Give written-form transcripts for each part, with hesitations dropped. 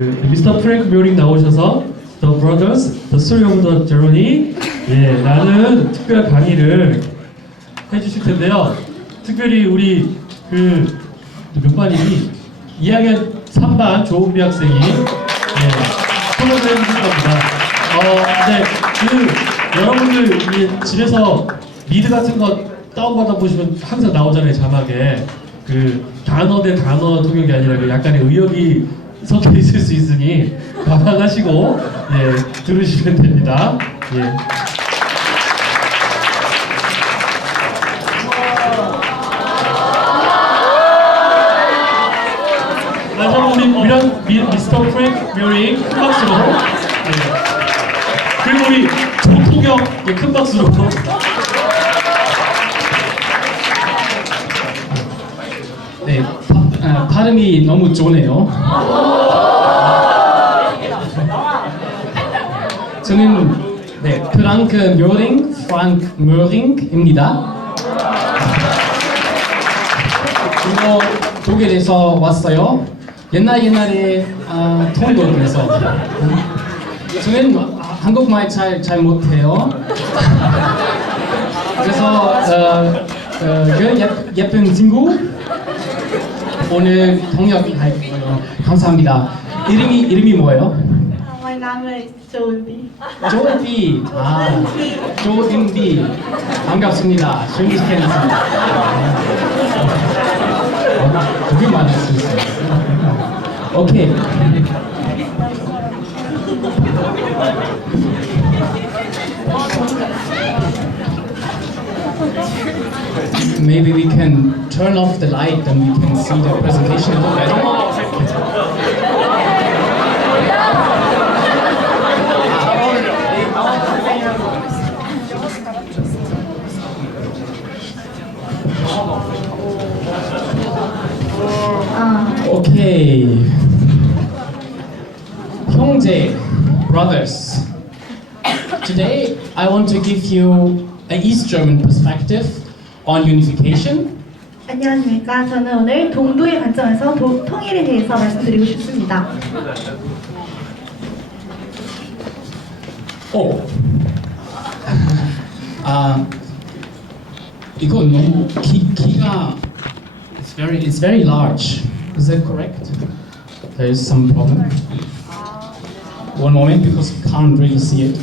미스터 프랭크 묘링 나오셔서 The Brothers, The Story of the Journey 라는 특별 강의를 해주실 텐데요. 특별히 우리 몇 반이니? 2학년 3반 조은비 학생이 토론을 해주실 겁니다. 여러분들 집에서 미드 같은 거 다운받아 보시면 항상 나오잖아요, 자막에. 단어 대 단어 통역이 아니라 약간의 의역이 섞여 있을 수 있으니 감안하시고 들으시면 됩니다. 우리 미스터 프랭크 묘링 큰 박수로 그리고 우리 조통역 큰 박수로 발음이 너무 좋네요. 저는 프랑크 묘링입니다. 그리고 독일에서 왔어요. 옛날에 통독에서. 저는 한국말 잘 못해요. 그래서 예쁜 친구 오늘 통역할 거예요. 감사합니다. 이름이 뭐예요? My name is 조은비. 조은비. 반갑습니다. 준비시켰습니다. 독일말 할 수 있어요. 오케이. Maybe we can turn off the light and we can see the presentation a little better. Okay. 형제, brothers. Today I want to give you an East German perspective on unification. 안녕하십니까. 저는 오늘 동부의 관점에서 통일에 대해서 말씀드리고 싶습니다. 이거 너무 키가 it's very large. Is that correct? There is some problem. One moment, because we can't really see it.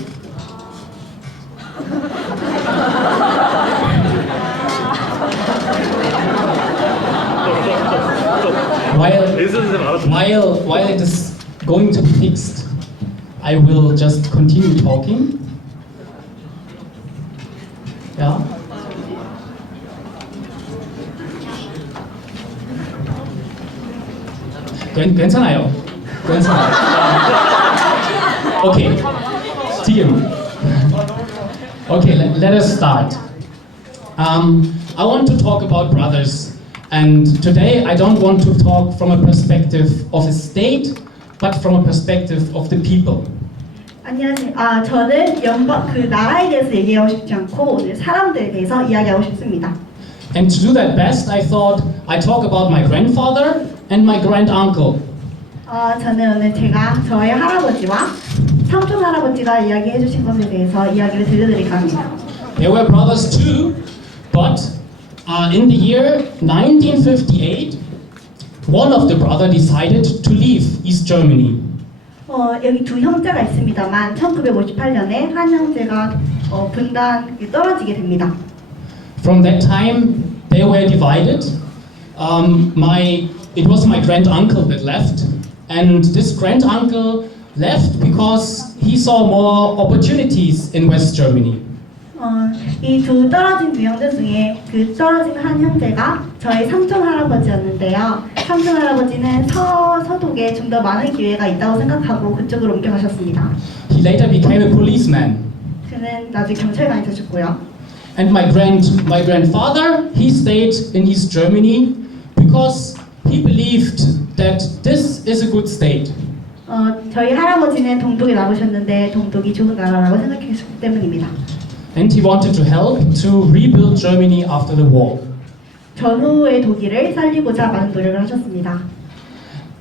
While it is going to be fixed, I will just continue talking. Yeah. 괜찮아요. Okay. 지금. Okay, let us start. I want to talk about brothers, and today I don't want to talk from a perspective of a state, but from a perspective of the people. 안녕하세요. 저는 나라에 대해서 얘기하고 싶지 않고 오늘 사람들에 대해서 이야기하고 싶습니다. And to do that best, I thought I'd talk about my grandfather and my grand-uncle. 저는 오늘 제가 저의 할아버지와 삼촌 할아버지가 이야기해 주신 것에 대해서 이야기를 들려드릴까 합니다. They were brothers too, but in the year 1958, one of the brothers decided to leave East Germany. 여기 두 형제가 있습니다만 1958년에 한 형제가 떨어지게 됩니다. From that time, they were divided. It was my grand-uncle that left, and this grand-uncle left because he saw more opportunities in West Germany. 이 두 떨어진 두 형제 중에 떨어진 한 형제가 저희 삼촌 할아버지였는데요. 삼촌 할아버지는 서독에 좀 더 많은 기회가 있다고 생각하고 그쪽으로 옮겨가셨습니다. He later became a policeman. 그는 나중에 경찰관이 되셨고요. And my grandfather, he stayed in East Germany because he believed that this is a good state. 저희 할아버지는 동독에 남으셨는데 동독이 좋은 나라라고 생각했기 때문입니다. And he wanted to help to rebuild Germany after the war. 전후의 독일을 살리고자 많은 노력을 하셨습니다.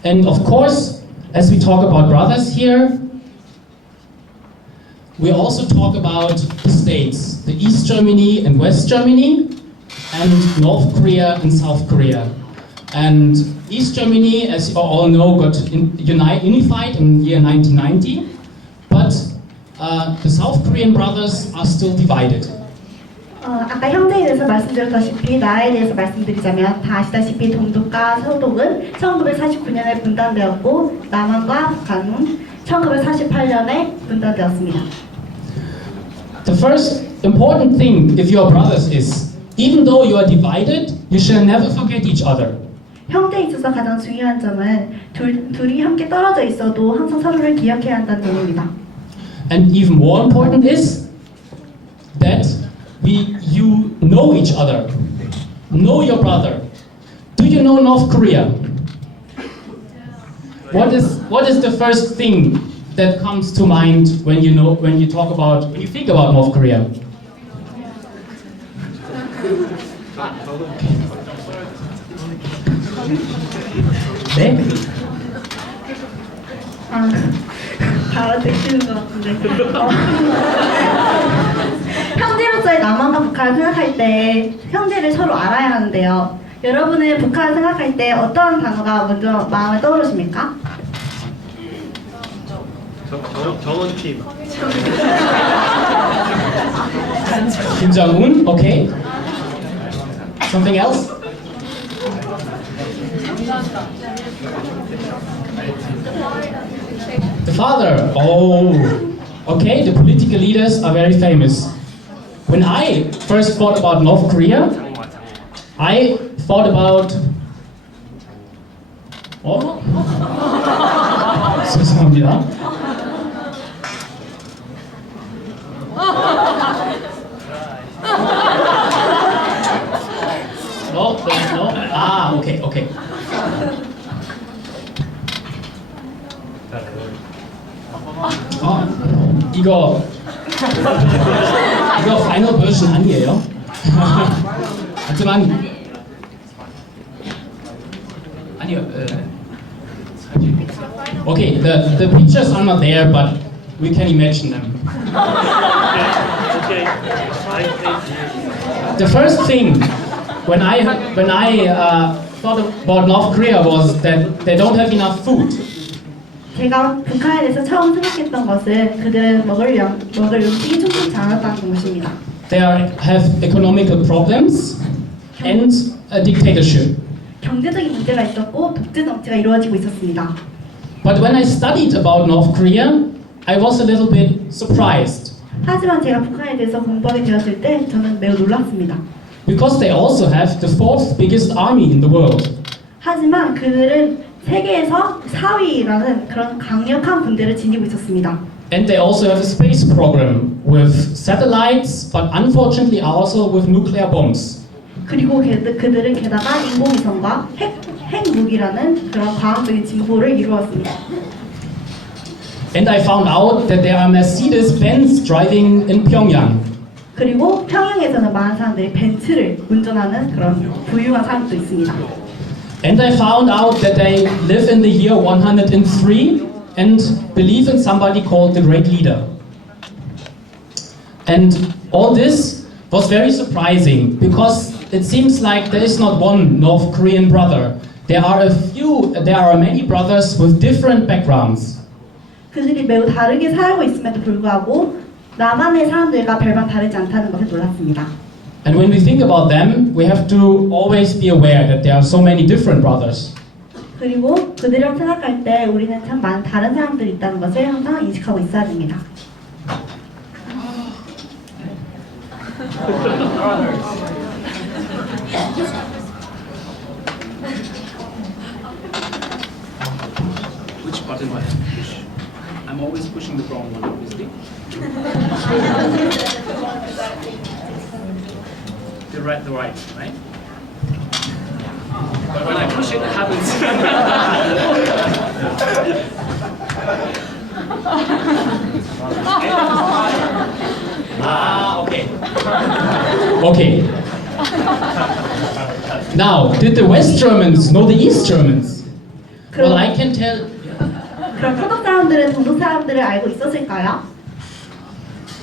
And of course, as we talk about brothers here, we also talk about the states, the East Germany and West Germany, and North Korea and South Korea. And East Germany, as you all know, got unified in the year 1990, but the South Korean brothers are still divided. 아까 형제에 대해서 말씀드렸다시피 나라에 대해서 말씀드리자면 다 아시다시피 동독과 서독은 1949년에 분단되었고 남한과 북한은 1948년에 분단되었습니다. The first important thing if you are brothers is, even though you are divided, you shall never forget each other. 형제에 있어서 가장 중요한 점은 둘이 함께 떨어져 있어도 항상 서로를 기억해야 한다는 점입니다. And even more important is that you know each other, know your brother. Do you know North Korea? What is the first thing that comes to mind when you think about North Korea? 네? 다 알아듣시는 것 같은데. 형제로서의 남한과 북한을 생각할 때 형제를 서로 알아야 하는데요. 여러분은 북한을 생각할 때 어떤 단어가 먼저 마음에 떠오르십니까? 정원팀. 김정은, okay. Something else? The father. Oh, okay. The political leaders are very famous. When I first thought about North Korea, I thought about. Oh, 죄송합니다. No. Ah, okay. 이거 파이널 버전 아니에요. 하지만 아니요. Okay, the pictures are not there, but we can imagine them. Okay. The first thing when I thought about North Korea was that they don't have enough food. 제가 북한에 대해서 처음 생각했던 것은 그들은 먹을 음식이 충분치 않았다는 것입니다. They have economical problems and a dictatorship. 경제적인 문제가 있었고 독재 정치가 이루어지고 있었습니다. But when I studied about North Korea, I was a little bit surprised. 하지만 제가 북한에 대해서 공부하게 되었을 때 저는 매우 놀랐습니다. Because they also have the fourth biggest army in the world. 하지만 그들은 세계에서 4위라는 그런 강력한 군대를 지니고 있었습니다. And they also have a space program with satellites, but unfortunately also with nuclear bombs. 그리고 그들은 게다가 인공위성과 핵 무기라는 그런 과학적인 진보를 이루었습니다. And I found out that there are Mercedes-Benz driving in Pyongyang. 그리고 평양에서는 많은 사람들이 벤츠를 운전하는 그런 부유한 사람도 있습니다. And I found out that they live in the year 103 and believe in somebody called the Great Leader. And all this was very surprising because it seems like there is not one North Korean brother. There are many brothers with different backgrounds. 그들이 매우 다르게 살고 있음에도 불구하고 남한의 사람들과 별반 다르지 않다는 것에 놀랐습니다. And when we think about them, we have to always be aware that there are so many different brothers. 그리고 그들을 생각할 때 우리는 참 많은 다른 사람들이 있다는 것을 항상 인식하고 있어야 됩니다. Which button do I have to push? I'm always pushing the wrong one, obviously. The right, right? But when I push it, it happens. Okay. Okay. Now, did the West Germans know the East Germans? Well, I can tell. 사람들은 동독 사람들을 알고 있었을까요?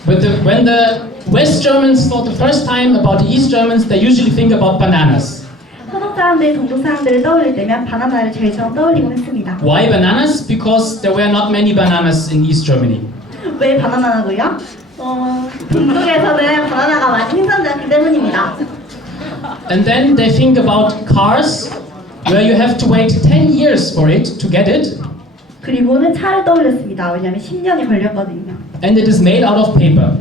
When the West Germans thought the first time about the East Germans, they usually think about bananas. 서독 사람들이 동독 사람들을 떠올릴 때면 바나나를 제일 처음 떠올리곤 했습니다. Why bananas? Because there were not many bananas in East Germany. 왜 바나나고요? 동독에서는 바나나가 많이 생산되지 않기 때문입니다. And then they think about cars, where you have to wait 10 years for it to get it, 그리고는 차를 떠올렸습니다. 왜냐하면 10년이 걸렸거든요. and it is made out of paper.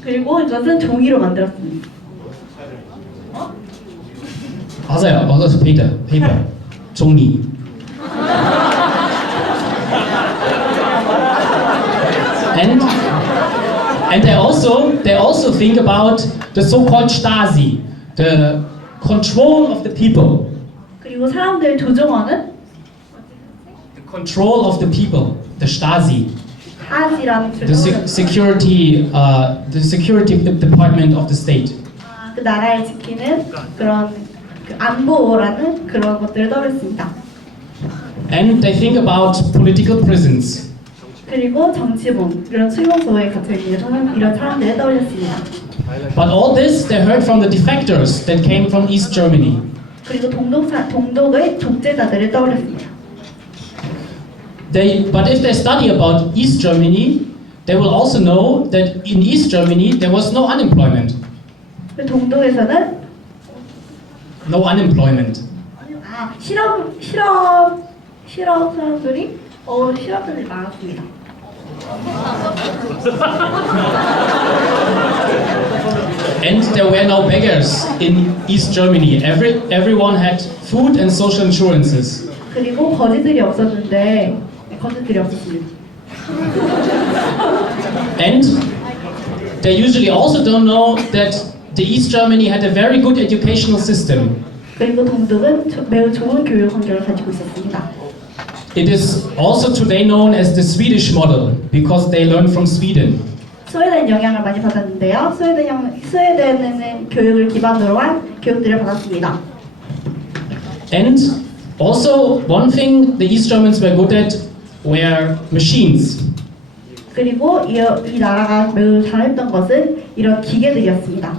그리고 이것은 종이로 만들었습니다. 맞아요. 맞아서 paper. 종이. And they also think about the so-called Stasi, the control of the people. 그리고 사람들을 조종하는 The control of the people, the Stasi, 스타지라는 the security department of the state. 그 나라를 지키는 그런 그 안보라는 그런 것들을 떠올렸습니다. And they think about political prisons. 그리고 정치범, 이런 수용소에 갇혀 있는 이런 사람들을 떠올렸습니다. But all this they heard from the defectors that came from East Germany. 그리고 동독의 독재자들을 떠올렸습니다. But if they study about East Germany, they will also know that in East Germany there was no unemployment. 동독에서는 No unemployment. 실업 사람들이 많았습니다. And there were no beggars in East Germany. Everyone had food and social insurances. 그리고 거지들이 없었습니다. And they usually also don't know that the East Germany had a very good educational system. 그리고 동독은 매우 좋은 교육 환경을 가지고 있었습니다. It is also today known as the Swedish model because they learned from Sweden. 스웨덴 영향을 많이 받았는데요. 스웨덴은 교육을 기반으로 한 교육들을 받았습니다. And also one thing the East Germans were good at were machines. 그리고 이 나라가 매우 잘했던 것은 이런 기계들이었습니다.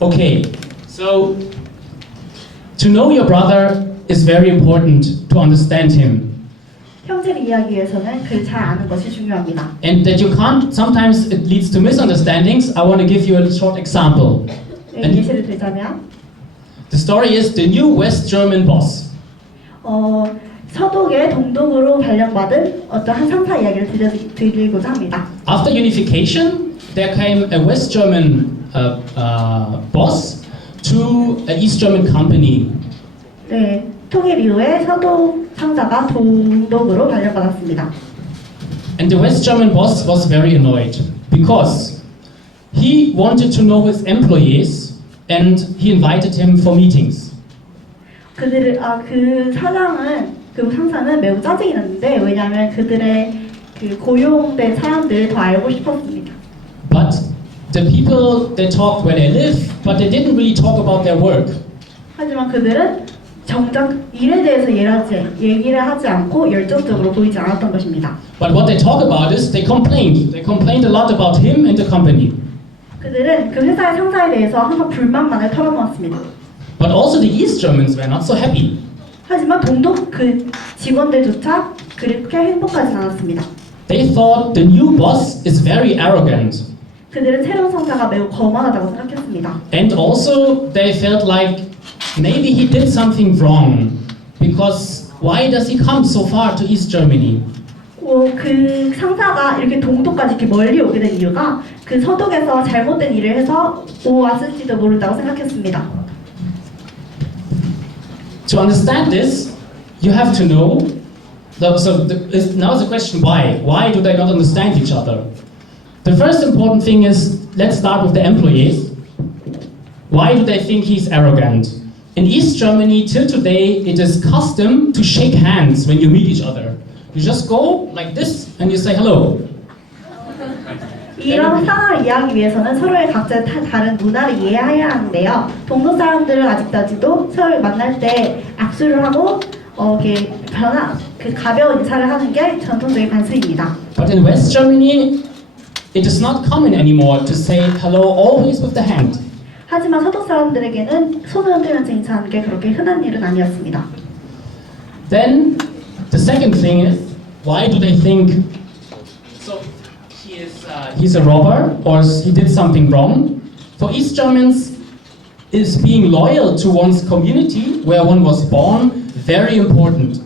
Okay, so to know your brother is very important to understand him. 형제를 이해하기 위해서는 그를 잘 아는 것이 중요합니다. And that you can't, sometimes it leads to misunderstandings. I want to give you a short example. 예시를 들자면 The story is the new West German boss. 서독의 동독으로 발령받은 어떤 한 상사 이야기를 드리고자 합니다. After unification, there came a West German boss to an East German company. 네, 통일 이후에 서독 상사가 동독으로 발령받았습니다. And the West German boss was very annoyed because he wanted to know his employees and he invited him for meetings. 그 상사는 매우 짜증이 났는데 왜냐하면 그들의 그 고용된 사람들을 더 알고 싶었습니다. But the people they talked where they live, but they didn't really talk about their work. 하지만 그들은 정작 일에 대해서 얘기를 하지 않고 열정적으로 보이지 않았던 것입니다. But what they talk about is they complained. They complained a lot about him and the company. 그들은 그 회사의 상사에 대해서 항상 불만만을 털어놓았습니다. But also the East Germans were not so happy. 하지만 동독 그 직원들조차 그렇게 행복하지 않았습니다. They thought the new boss is very arrogant. 그들은 새로운 상사가 매우 거만하다고 생각했습니다. And also they felt like maybe he did something wrong because why does he come so far to East Germany? 그 상사가 이렇게 동독까지 이렇게 멀리 오게 된 이유가 그 서독에서 잘못된 일을 해서 왔을지도 모른다고 생각했습니다. To understand this, you have to know. Now is the question why? Why do they not understand each other? The first important thing is let's start with the employees. Why do they think he's arrogant? In East Germany, till today, it is custom to shake hands when you meet each other. You just go like this and you say hello. 이런 상황을 이해하기 위해서는 서로의 각자 다른 문화를 이해해야 하는데요. 동독 사람들은 아직까지도 서로 만날 때 악수를 하고 이렇게 그 가벼운 인사를 하는 게 전통적인 관습입니다. But in West Germany, it is not common anymore to say hello always with the hand. 하지만 서독 사람들에게는 손을 흔들면서 인사하는 게 그렇게 흔한 일은 아니었습니다. Then the second thing is, why do they think so? He's a robber or he did something wrong. For East Germans, is being loyal to one's community where one was born very important.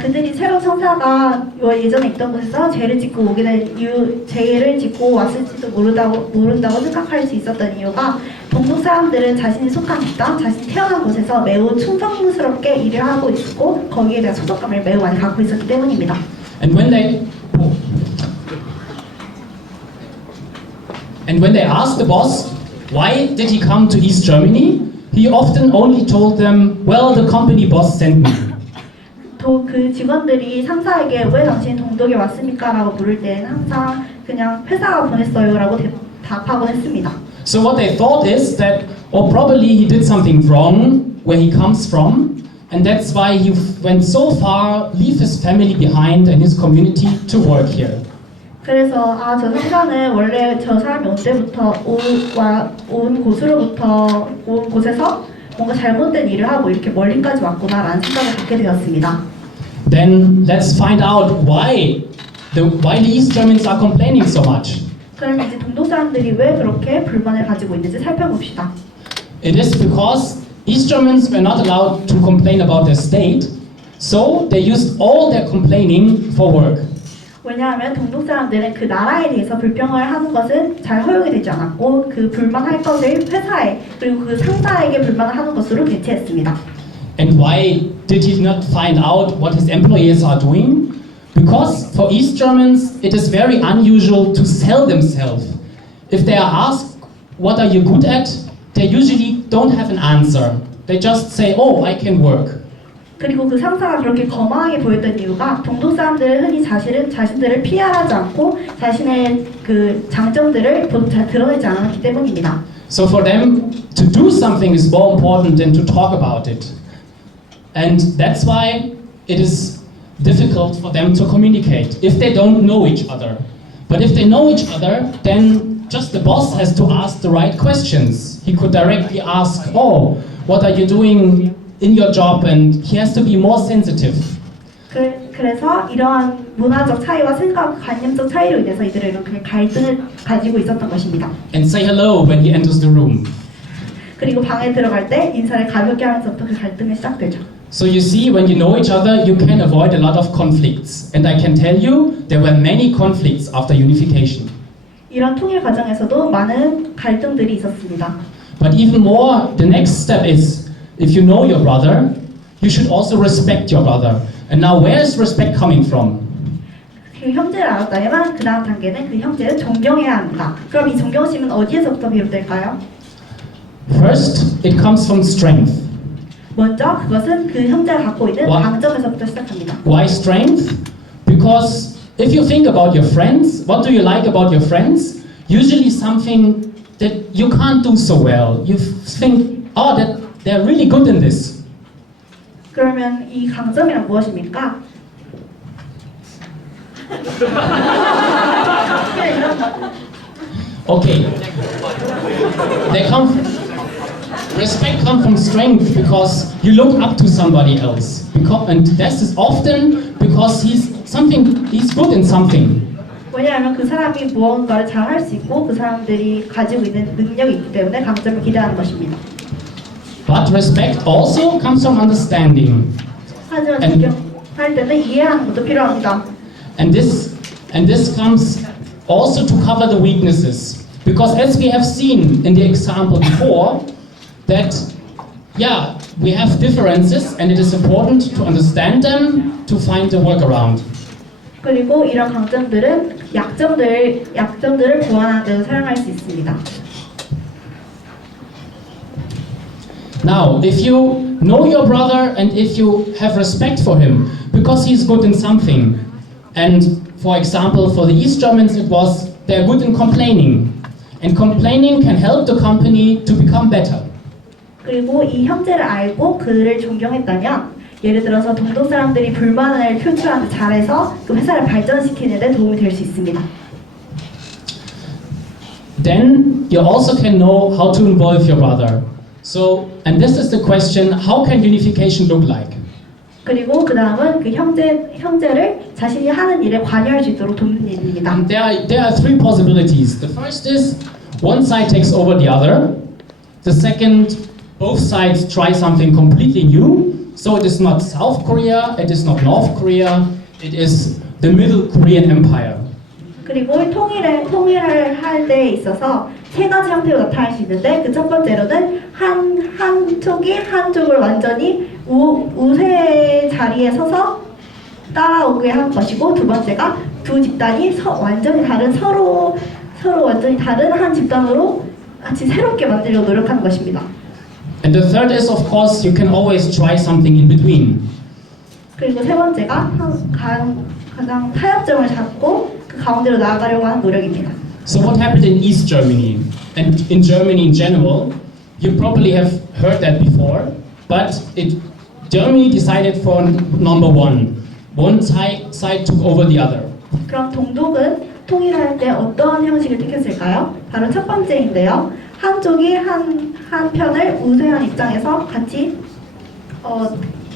그들이 새로 청사가 예전에 있던 곳에서 죄를 짓고 오게 된 이유, 죄를 짓고 왔을지도 모른다고 생각할 수 있었던 이유가 동독 사람들은 자신이 속한 집단, 자신이 태어난 곳에서 매우 충성스럽게 일을 하고 있고 거기에 대한 소속감을 매우 많이 갖고 있었기 때문입니다. And when they asked the boss, why did he come to East Germany? He often only told them, well, the company boss sent me. 또 그 직원들이 상사에게 왜 당신이 동독에 왔습니까? 라고 물을 때는 항상 그냥 회사가 보냈어요 라고 답하곤 했습니다. So what they thought is that, or probably he did something wrong where he comes from, and that's why he went so far, leave his family behind and his community to work here. 그래서 저 상사는 원래 저 사람이 온 때부터 온 곳에서 뭔가 잘못된 일을 하고 이렇게 멀리까지 왔구나라는 생각을 갖게 되었습니다. Then let's find out why the East Germans are complaining so much. 그럼 이제 동독 사람들이 왜 그렇게 불만을 가지고 있는지 살펴봅시다. It is because East Germans were not allowed to complain about their state, so they used all their complaining for work. 왜냐하면 동독 사람들은 그 나라에 대해서 불평을 하는 것은 잘 허용이 되지 않았고 그 불만할 것을 회사에 그리고 그 상사에게 불만을 하는 것으로 대체했습니다. And why did he not find out what his employees are doing? Because for East Germans, it is very unusual to sell themselves. If they are asked, what are you good at? They usually don't have an answer. They just say, oh, I can work. 그리고 그 상사가 그렇게 거만하게 보였던 이유가 동독 사람들은 흔히 자신들을 PR하지 않고 자신의 그 장점들을 보통 잘 드러내지 않았기 때문입니다. So for them, to do something is more important than to talk about it. And that's why it is difficult for them to communicate if they don't know each other. But if they know each other, then just the boss has to ask the right questions. He could directly ask, oh, what are you doing in your job? And he has to be more sensitive. 그래서 이러한 문화적 차이와 관념적 차이로 인해서 이들은 이렇게 갈등을 가지고 있었던 것입니다. And say hello when he enters the room. 그리고 방에 들어갈 때 인사를 가볍게 하면서부터 그 갈등이 시작되죠. So you see, when you know each other, you can avoid a lot of conflicts. And I can tell you, there were many conflicts after unification. 이런 통일 과정에서도 많은 갈등들이 있었습니다. But even more, the next step is, if you know your brother, you should also respect your brother. And now, where is respect coming from? 그 형제를 알았다면 그 다음 단계는 그 형제를 존경해야 합니다. 그럼 이 존경심은 어디에서부터 비롯될까요? First, it comes from strength. 먼저 그것은 그 형제가 갖고 있는 강점에서부터 시작합니다. Why strength? Because if you think about your friends, what do you like about your friends? Usually something that you can't do so well. You think, oh, that they're really good in this. 그러면 이 강점이란 무엇입니까? Okay. Respect comes from strength because you look up to somebody else. And this is often because he's good in something. 왜냐하면 그 사람이 무언가를 잘 할 수 있고 그 사람들이 가지고 있는 능력이 있기 때문에 강점을 기대하는 것입니다. But respect also comes from understanding. 하지만 존경할 때는 이해하는 것도 필요합니다. And this comes also to cover the weaknesses. Because as we have seen in the example before, that we have differences and it is important to understand them to find a workaround. 그리고 이런 강점들은 약점들을 보완하는 데도 사용할 수 있습니다. Now, if you know your brother and if you have respect for him because he's good in something, and for example, for the East Germans it was they're good in complaining, and complaining can help the company to become better. 그리고 이 형제를 알고 그를 존경했다면 예를 들어서 동독 사람들이 불만을 표출하는 잘해서 그 회사를 발전시키는 데 도움이 될 수 있습니다. Then you also can know how to involve your brother. So, and this is the question, how can unification look like? 그리고 그 다음은 그 형제를 자신이 하는 일에 관여할 수 있도록 돕는 일입니다. And there are three possibilities. The first is one side takes over the other. The second, both sides try something completely new. So it is not South Korea, it is not North Korea, it is the Middle Korean Empire. 그리고 통일을 할 때 있어서 세 가지 형태로 나타날 수 있는데 그 첫 번째로는 한쪽을 완전히 우세 자리에 서서 따라오게 한 것이고 두 번째가 두 집단이 완전히 다른 서로 완전히 다른 한 집단으로 같이 새롭게 만들려고 노력하는 것입니다. And the third is, of course, you can always try something in between. 그리고 세 번째가 가장 타협점을 잡고 그 가운데로 나아가려고 하는 노력입니다. So what happened in East Germany and in Germany in general? You probably have heard that before, but Germany decided for number one. One side took over the other. 그럼 동독은 통일할 때 어떤 형식을 택했을까요? 바로 첫 번째인데요. 한쪽이 한 편을 우세한 입장에서 같이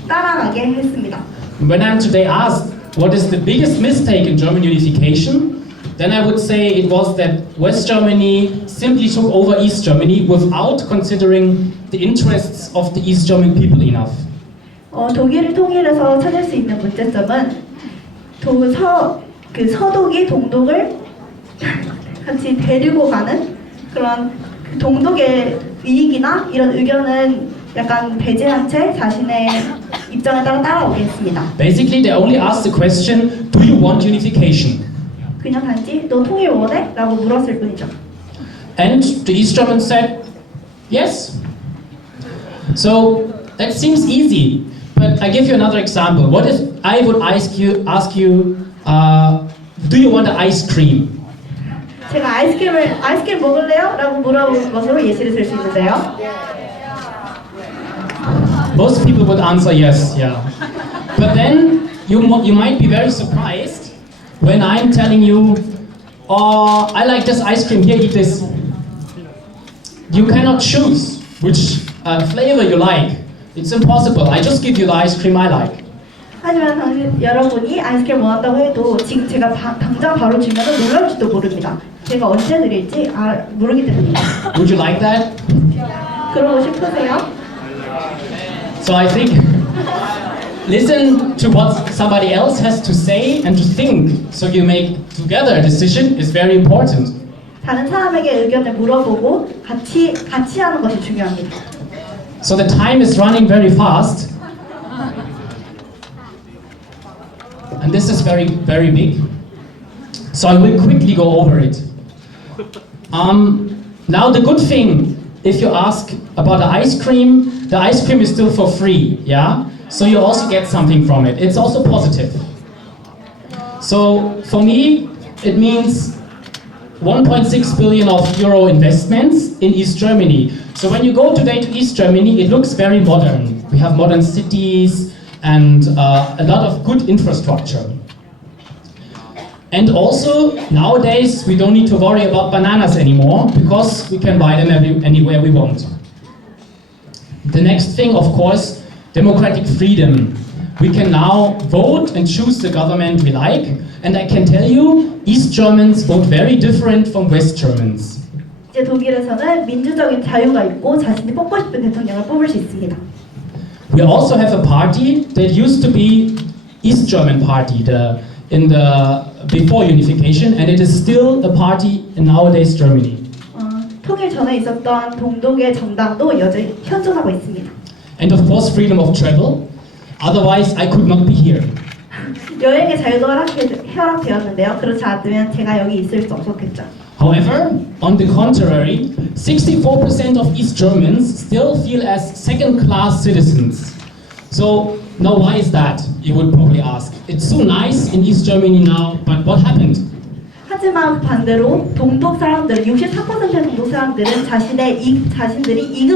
따라가게 했습니다. When I'm today asked what is the biggest mistake in German unification, then I would say it was that West Germany simply took over East Germany without considering the interests of the East German people enough. 독일을 통일해서 찾을 수 있는 문제점은 서독이 동독을 같이 데리고 가는 그런 동독의 이익이나 이런 의견은 약간 배제한 채 자신의 입장에 따라 따라오게 했습니다. Basically, they only asked the question, do you want unification? 그냥 단지 너 통일 원해? 라고 물었을 뿐이죠. And the East Germans said, yes. So that seems easy, but I give you another example. What if I would ask you, do you want an ice cream? 제가 아이스크림 먹을래요? 라고 물어본 것으로 예시를 들 수 있는데요. Most people would answer yes, yeah. But then you might be very surprised when I'm telling you, oh, I like this ice cream, here, eat this. You cannot choose which flavor you like. It's impossible. I just give you the ice cream I like. 하지만 여러분이 아이스크림 원한다고 해도 지금 제가 당장 바로 주면 놀랄지도 모릅니다. 제가 언제 드릴지 모르기 때문입니다. Would you like that? 그러고 싶으세요? So I think listen to what somebody else has to say and to think so you make together a decision is very important. 다른 사람에게 의견을 물어보고 같이 하는 것이 중요합니다. So the time is running very fast. And this is very, very big. So I will quickly go over it. Now the good thing, if you ask about the ice cream is still for free, yeah? So you also get something from it. It's also positive. So for me, it means 1.6 billion of euro investments in East Germany. So when you go today to East Germany, it looks very modern. We have modern cities and a lot of good infrastructure. And also, nowadays, we don't need to worry about bananas anymore because we can buy them anywhere we want. The next thing, of course, democratic freedom. We can now vote and choose the government we like. And I can tell you, East Germans vote very different from West Germans. 이제 독일에서는 민주적인 자유가 있고 자신이 뽑고 싶은 대통령을 뽑을 수 있습니다. We also have a party that used to be East German party before unification, and it is still a party in nowadays Germany. 통일 전에 있었던 동독의 정당도 여전히 현존하고 있습니다. And of course, freedom of travel. Otherwise, I could not be here. 여행의 자유도 허락되었는데요. 그렇지 않으면 제가 여기 있을 수 없었겠죠. However, on the contrary, 64% of East Germans still feel as second-class citizens. So, now why is that? You would probably ask. It's so nice in East Germany now, but what happened? 하지만 반대로 동독 사람들, 64%의 동독 사람들은 자신들이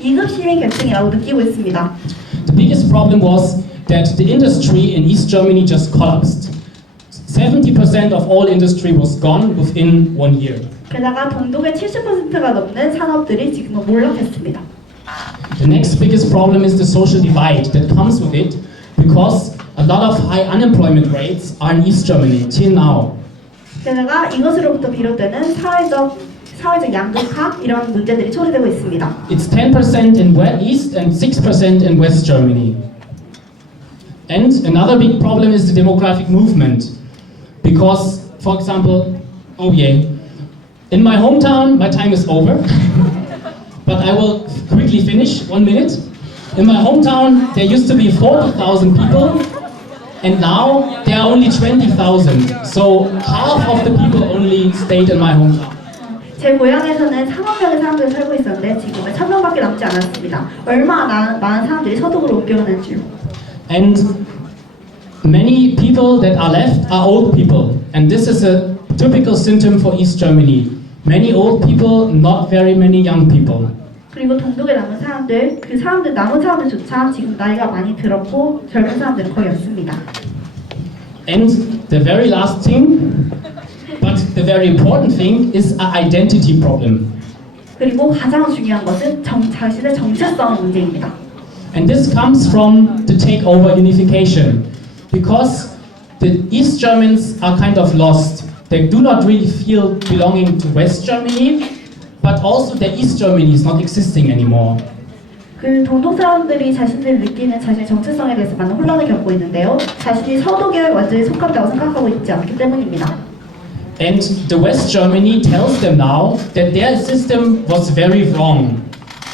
2급 시민 계층이라고 느끼고 있습니다. the biggest problem was that the industry in East Germany just collapsed. 70% of all industry was gone within 1 year. 게다가 동독의 70%가 넘는 산업들이 지금은 몰락했습니다. The next biggest problem is the social divide that comes with it, because a lot of high unemployment rates are in East Germany till now. 게다가 이것으로부터 비롯되는 사회적 양극화 이런 문제들이 초래되고 있습니다. It's 10% in East and 6% in West Germany. And another big problem is the demographic movement. Because, for example, in my hometown, my time is over. But I will quickly finish, 1 minute. In my hometown, there used to be 40,000 people, and now there are only 20,000. So half of the people only stayed in my hometown. 제 고향에서는 3만 명의 사람들이 살고 있었는데 지금은 1,000명밖에 남지 않았습니다. 얼마나 많은 사람들이 서독으로 옮겨오는지요. And many people that are left are old people, and this is a typical symptom for East Germany. Many old people, not very many young people. 그리고 동독에 남은 사람들, 남은 사람들조차 지금 나이가 많이 들었고 젊은 사람들은 거의 없습니다. And the very last thing, but the very important thing, is an identity problem. 그리고 가장 중요한 것은 자신의 정체성 문제입니다. And this comes from the takeover unification, because the East Germans are kind of lost. They do not really feel belonging to West Germany, but also the East Germany is not existing anymore. 그 동독 사람들이 자신들이 느끼는 자신의 정체성에 대해서 많은 혼란을 겪고 있는데요. 자신이 서독에 완전히 속한다고 생각하고 있지 않기 때문입니다. And the West Germany tells them now that their system was very wrong,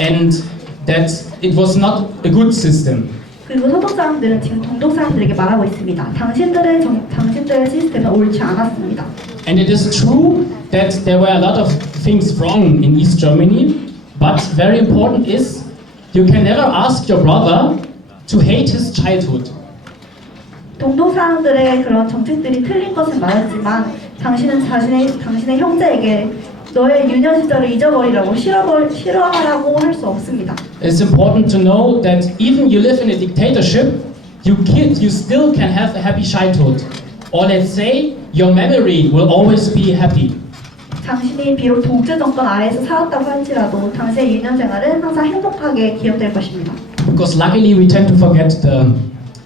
and that it was not a good system. 그리고 서독 사람들은 지금 동독 사람들에게 말하고 있습니다. 당신들의 시스템은 옳지 않았습니다. And it is true that there were a lot of things wrong in East Germany, but very important is you can never ask your brother to hate his childhood. 동독 사람들의 그런 정책들이 틀린 것은 맞았지만 당신은 당신의 형제에게 너의 유년 시절을 잊어버리라고 싫어하라고 할 수 없습니다. It's important to know that even you live in a dictatorship, you still can have a happy childhood. Or let's say your memory will always be happy. 당신이 비록 독재 정권 아래에서 살았다고 할지라도 당신의 유년 생활은 항상 행복하게 기억될 것입니다. Because luckily we tend to forget the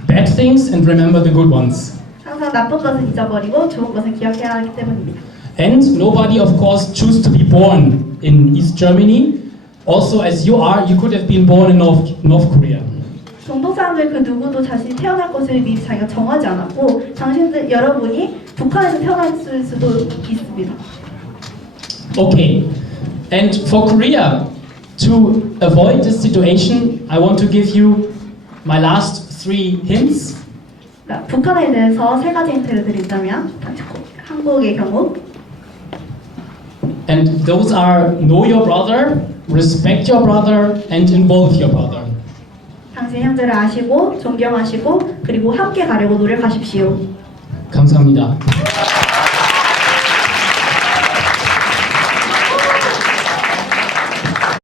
bad things and remember the good ones. 항상 나쁜 것은 잊어버리고 좋은 것은 기억해야 하기 때문입니다. And nobody, of course, choose to be born in East Germany. Also, as you are, you could have been born in North Korea. 동독 사람들 그 누구도 자신이 태어날 것을 미리 자기가 정하지 않았고 여러분이 북한에서 태어났을 수도 있습니다. Okay, and for Korea, to avoid this situation, I want to give you my last 3 hints. 북한에 대해서 3가지 힌트를 드린다면 한국의 경우 And those are know your brother, respect your brother, and involve your brother. 당신의 형제를 아시고 존경하시고 그리고 함께 가려고 노력하십시오. 감사합니다.